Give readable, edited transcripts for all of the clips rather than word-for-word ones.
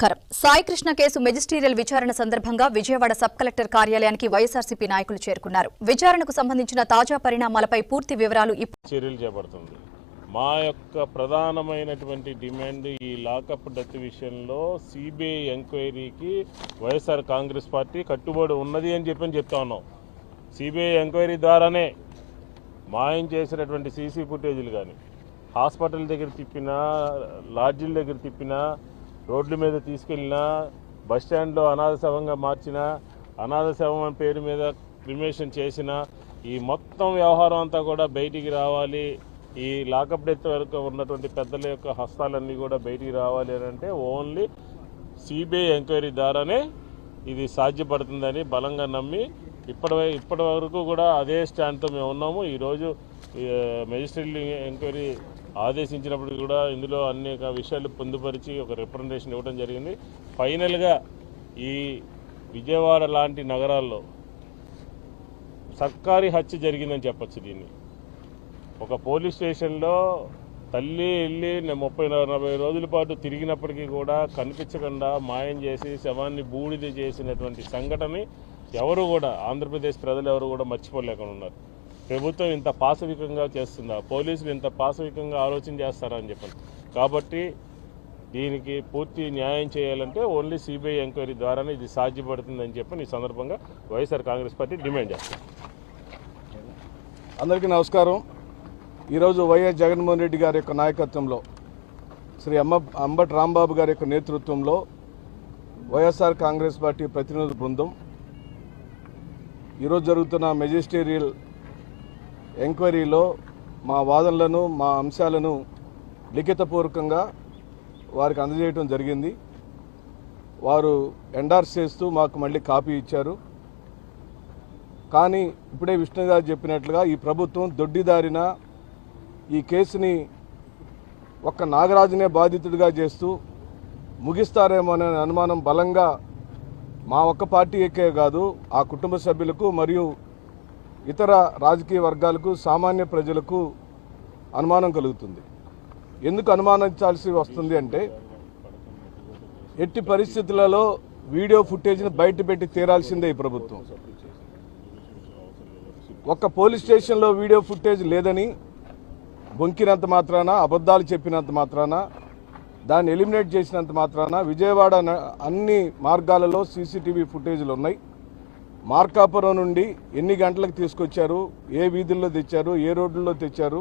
నమస్కారం. Sai Krishna case magisterial విచారణ సందర్భంగా విజయవాడ సబ్ కలెక్టర్ కార్యాలయానికి వైఎస్ఆర్సీపీ నాయకులు చేరుకున్నారు. విచారణకు సంబంధించిన తాజా పరిణామాలపై పూర్తి వివరాలు చర్యలు చేపడుతుంది. మా యొక్క ప్రధానమైనటువంటి డిమాండ్ ఈ లాకప్ డెత్ విషయంలో సిబిఐ ఎంక్వైరీకి వైఎస్ఆర్ కాంగ్రెస్ పార్టీ కట్టుబడి ఉన్నది అని చెప్తా ఉన్నాం. సిబిఐ ఎంక్వైరీ ద్వారానే మాయం చేసినటువంటి సీసీ ఫుటేజీలు కానీ, హాస్పిటల్ దగ్గర తిప్పినా, లాడ్జీల దగ్గర తిప్పినా, రోడ్ల మీద తీసుకెళ్ళినా, బస్టాండ్లో అనాథ శవంగా మార్చినా, అనాథ శవం పేరు మీద క్రిమేషన్ చేసిన ఈ మొత్తం వ్యవహారం అంతా కూడా బయటికి రావాలి. ఈ లాకప్ డెత్ వరకు ఉన్నటువంటి పెద్దల యొక్క హస్తాలన్నీ కూడా బయటికి రావాలి అని అంటే ఓన్లీ సిబిఐ ఎంక్వైరీ ద్వారానే ఇది సాధ్యపడుతుందని బలంగా నమ్మి ఇప్పటి వరకు కూడా అదే స్టాండ్తో మేము ఉన్నాము. ఈరోజు మెజిస్ట్రేట్ ఎంక్వైరీ ఆదేశించినప్పుడు కూడా ఇందులో అనేక విషయాలు పొందుపరిచి ఒక రిప్రజెంటేషన్ ఇవ్వడం జరిగింది. ఫైనల్గా ఈ విజయవాడ లాంటి నగరాల్లో సర్కారీ హత్య జరిగిందని చెప్పచ్చు. దీన్ని ఒక పోలీస్ స్టేషన్లో తల్లి వెళ్ళి 30-40 రోజుల పాటు తిరిగినప్పటికీ కూడా కనిపించకుండా మాయం చేసి శవాన్ని బూడిద చేసినటువంటి సంఘటనని ఎవరు కూడా, ఆంధ్రప్రదేశ్ ప్రజలు ఎవరు కూడా మర్చిపోలేకుండా ఉన్నారు. ప్రభుత్వం ఇంత పాశవికంగా చేస్తుందా, పోలీసులు ఇంత పాశవికంగా ఆలోచన చేస్తారా అని చెప్పాను. కాబట్టి దీనికి పూర్తి న్యాయం చేయాలంటే ఓన్లీ సిబిఐ ఎంక్వైరీ ద్వారానే ఇది సాధ్యపడుతుందని చెప్పి ఈ సందర్భంగా వైఎస్ఆర్ కాంగ్రెస్ పార్టీ డిమాండ్ చేస్తుంది. అందరికీ నమస్కారం. ఈరోజు వైఎస్ జగన్మోహన్ రెడ్డి గారి యొక్క నాయకత్వంలో, శ్రీ అంబటి రాంబాబు గారి యొక్క నేతృత్వంలో వైఎస్ఆర్ కాంగ్రెస్ పార్టీ ప్రతినిధి బృందం ఈరోజు జరుగుతున్న మెజిస్టీరియల్ ఎంక్వైరీలో మా వాదనలను, మా అంశాలను లిఖితపూర్వకంగా వారికి అందజేయడం జరిగింది. వారు ఎండార్స్ చేస్తూ మాకు మళ్ళీ కాపీ ఇచ్చారు. కానీ ఇప్పుడే విష్ణు గారు చెప్పినట్లుగా ఈ ప్రభుత్వం దొడ్డిదారిన ఈ కేసుని ఒక్క నాగరాజునే బాధితుడిగా చేస్తూ ముగిస్తారేమో అనే అనుమానం బలంగా మా ఒక్క పార్టీకే కాదు, ఆ కుటుంబ సభ్యులకు మరియు ఇతర రాజకీయ వర్గాలకు, సామాన్య ప్రజలకు అనుమానం కలుగుతుంది. ఎందుకు అనుమానించాల్సి వస్తుంది అంటే, ఎట్టి పరిస్థితులలో వీడియో ఫుటేజ్ని బయటపెట్టి తీరాల్సిందే ఈ ప్రభుత్వం. ఒక్క పోలీస్ స్టేషన్లో వీడియో ఫుటేజ్ లేదని బొంకినంత మాత్రాన, అబద్ధాలు చెప్పినంత మాత్రాన, దాన్ని ఎలిమినేట్ చేసినంత మాత్రాన విజయవాడ అన్ని మార్గాలలో సీసీటీవీ ఫుటేజ్లు ఉన్నాయి. మార్కాపురం నుండి ఎన్ని గంటలకు తీసుకొచ్చారు, ఏ వీధుల్లో తెచ్చారు, ఏ రోడ్లలో తెచ్చారు,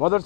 మొదటి